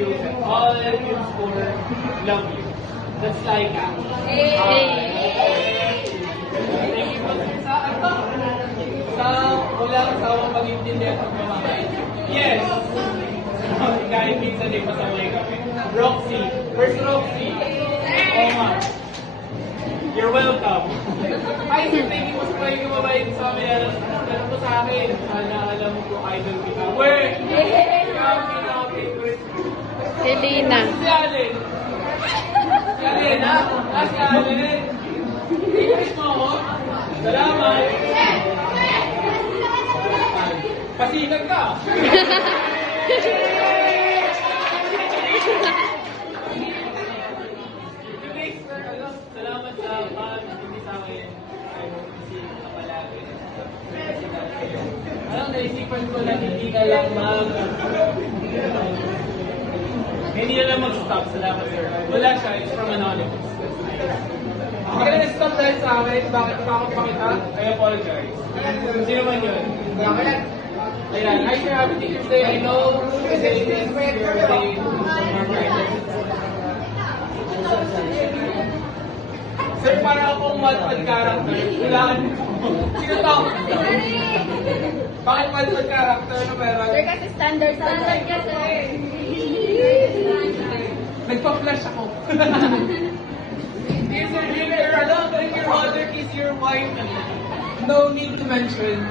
Joseph. All kids for love you. That's like thank you po sa ano? Sa walang sawang pag-intindihan at pagmamahal. Yes! Kahit minsan din pasaway kami. Roxy. Where's Roxy? Oh ma. You're welcome. Hi, sir. Thank you po sa pagiging mabait sa amin. Alam po sa akin. Alam mo po, idol kita. Where? Kami favorite. Elena. Si Allen. Si Allen, ha? Si Allen. Favorite mo ako? Salamat. Pasigan ka. Salamat sa hindi sa akin. I hope to see you palagi. Alam, naisipan ko na hindi ka lang hindi na lang mag-stop. Salamat, sir. Wala siya. It's from Anonymous. Hindi ka na stop dahil sa akin. Bakit pakita? I apologize. Sino man yun? Ayan. Hi, sir. Happy Teacher's Day. I know today is your day. Sir, para akong Wattpad character. Kailangan mo. Sino to? Bakit Wattpad character na meron? Sir, kasi standard ka, sir. Nagpa-flash ako. Dear Sir Junior, if your mother is your wife, no need to mention.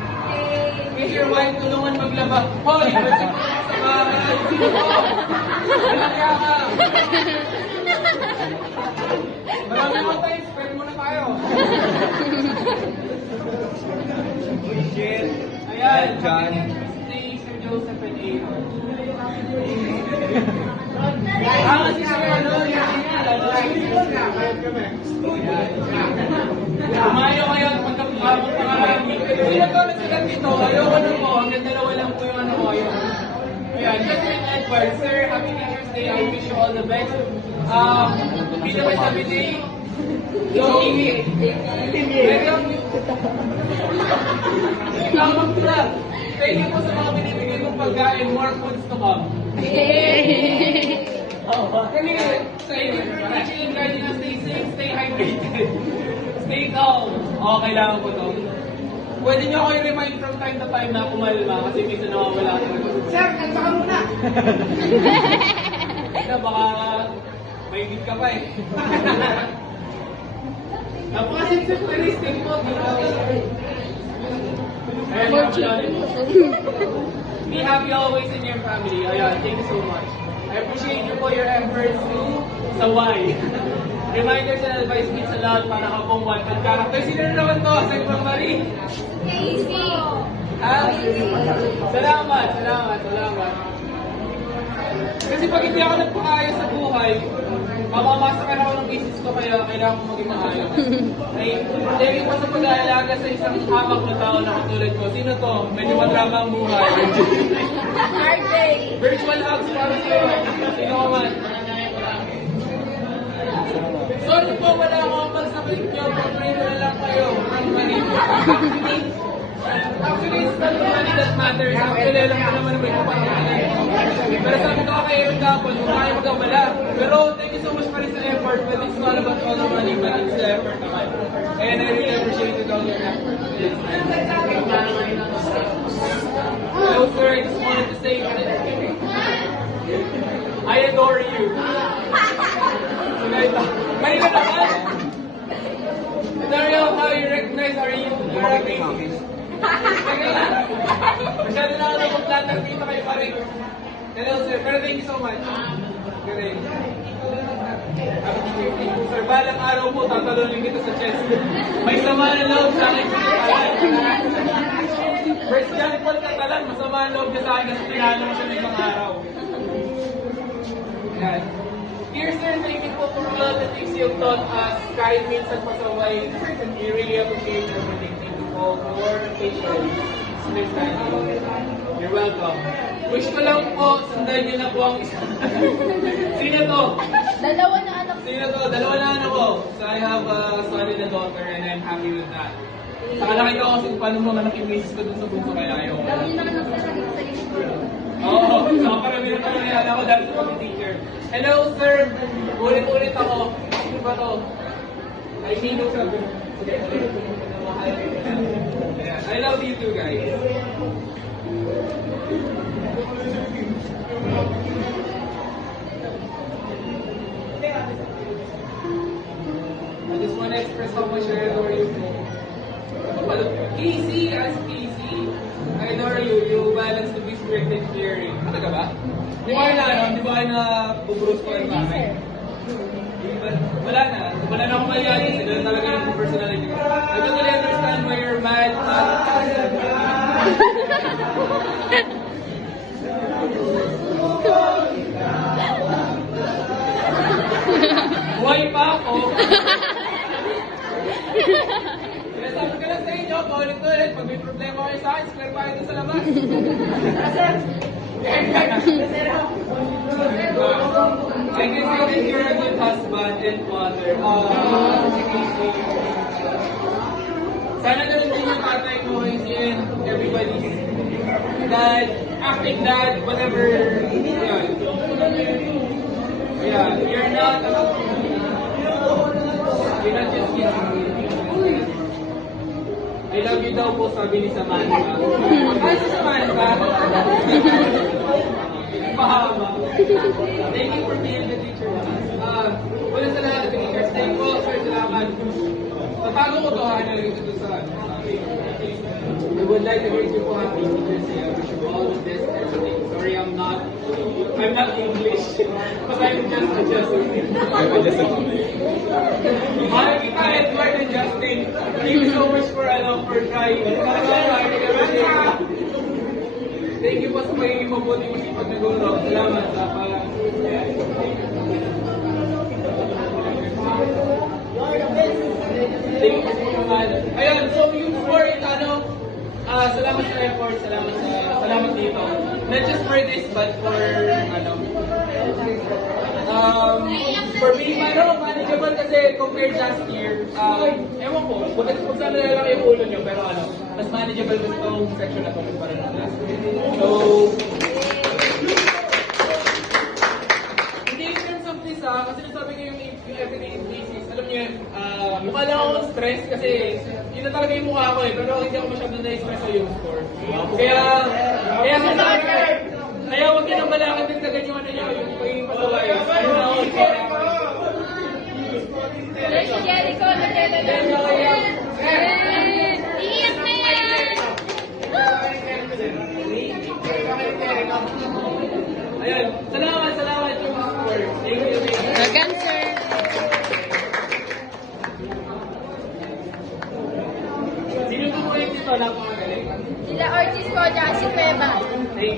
If your wife, tulungan maglaba. Hoy, kasi po sa bahay. Sino ko? Malakya ka. Marami mo tayo. Spend mo na tayo. Shit. Ayan, John. Stay, Sir Joseph and Aaron. Kasi Sir, Umayo kayo at magkakarami. Sino to na sila dito? Ayoko na po. Hanggang dalawa lang po yung ano ko. Ayan, Catherine Edwards. Sir, happy Teacher's Day. I wish you all the best. Pila ba sabi ni Joey? Tawag sila. Thank you po sa mga binibigay kong pagkain. More foods to come. Thank you for teaching and guiding us. Stay safe, stay hydrated. Stay calm. Kailangan ko to. Pwede niyo ako i-remind from time to time na kumalma kasi minsan nawawala ako. Sir, kansa ka muna! Baka may hit ka pa eh. Napaka-sensitive mo. Be happy always in your family. Ayan, thank you so much. I appreciate you for your efforts to sa why. Reminders and advice means a lot para ka pong Wattpad character. Sino na naman to? Sa ibang Marie? Casey. Salamat. Kasi pag hindi ako nagpakaayos sa buhay, mamamasakan ako ng business ko kaya kailangan ko maging maayos. Dahil po sa pag-aalaga sa isang hamak na tao na katulad ko. Sino to? Medyo madrama ang buhay. Virtual hugs para sa'yo. Sino ka man? Sorry po, wala akong pagsakit nyo. Pag-pray na lang kayo. Actually, it's not the money that matters. Actually, alam ko naman na may kapatid. Pero sabi ko kay Aaron Gapon, kung kaya magkawala. Pero thank you so much pa rin sa effort. But it's not about all the money, but it's the effort naman. And I really appreciate all your effort. Hello sir, I just wanted to say I adore you. Kanina naman. Daryl, how you recognize are you? You're amazing. Masyado na ako napag-platag dito kayo pa rin. Hello sir, pero thank you so much. Galing. Sir, balang araw po, tatalunin kita sa chest. May sama ng loob sa akin. First John Paul Catalan, masama ang loob niya sa akin kasi tinalo mo siya ng ibang araw. Yan. Dear sir, thank you po for all the things you've taught us. Kahit minsan pasaway, we really appreciate everything. Thank you po for patience. You're welcome. Wish ko lang po, sundan niyo na po ang isa. Sino to? Dalawa na anak. Sino to? Dalawa na anak ko. So I have a son and a daughter and I'm happy with that. Saka nakita ko kasi paano mga anak yung misis ko dun sa bunso kaya ayaw ko. Dami na anak sa iyo. Oo, so karamihan na nangyayari ako dahil sa teacher. Hello, sir! Ulit-ulit ako. Sino ba to? I mean, no, sir. I love you too, guys. I just want to express how much I adore you. Casey, as Casey, I adore you. You balance to be strict and caring. Talaga ba? Di ba kayo na, ano? Di ba kayo na bubrus ko yung mamay? Wala na. Wala na akong maliyanin. Sila talaga yung personality ko. I totally understand why you're mad. Buhay pa ako. Sinasabi ko lang sa inyo, paulit-ulit, pag may problema kayo sa akin, square pa ito sa labas. I can say that you're a good husband and father. Sana ganun din yung tatay mo and everybody's dad, acting dad, whatever. Yeah, you're not just kidding. I love you daw po, sabi ni Samantha. Ay, si Samantha? Pahama. Thank you for being the teacher. Wala sa lahat ng teachers. Thank you all, sir. Salamat. Tatago ko to, nalagay ko sa I would like to greet you po, happy Teachers Day. I wish you all the best and everything. Sorry, I'm not English. But I'm just adjusting. Hi, Mika, Edward, and Justin. Thank you so much for trying. Thank you po sa pagiging mabuti mo sa pag-nagulog. Salamat sa parang. Thank you so much. Ayun, so yung for it, salamat sa effort, salamat dito. Not just for this, but for, for being manageable kasi compared last year, ewan ko, kung saan nalalaki yung ulo nyo, pero mas manageable ko itong section na ito para ng last year. So, hindi in terms of this, kasi nasabi ko yung everyday basis, alam niyo yun, mukha lang ako stress kasi yun na talaga yung mukha ko pero hindi ako masyadong na-stress sa yung score. Kaya huwag niyo nang balakad ng agad yung nyo, yung pagiging pasaway. Si Jericho, nagdadala. Iiyak na yan! Ayun, salamat yung score. Thank you. Welcome, sir. Sino po po yung dito? Napakagaling. Sila Ortiz ko, si Peba. Thank you.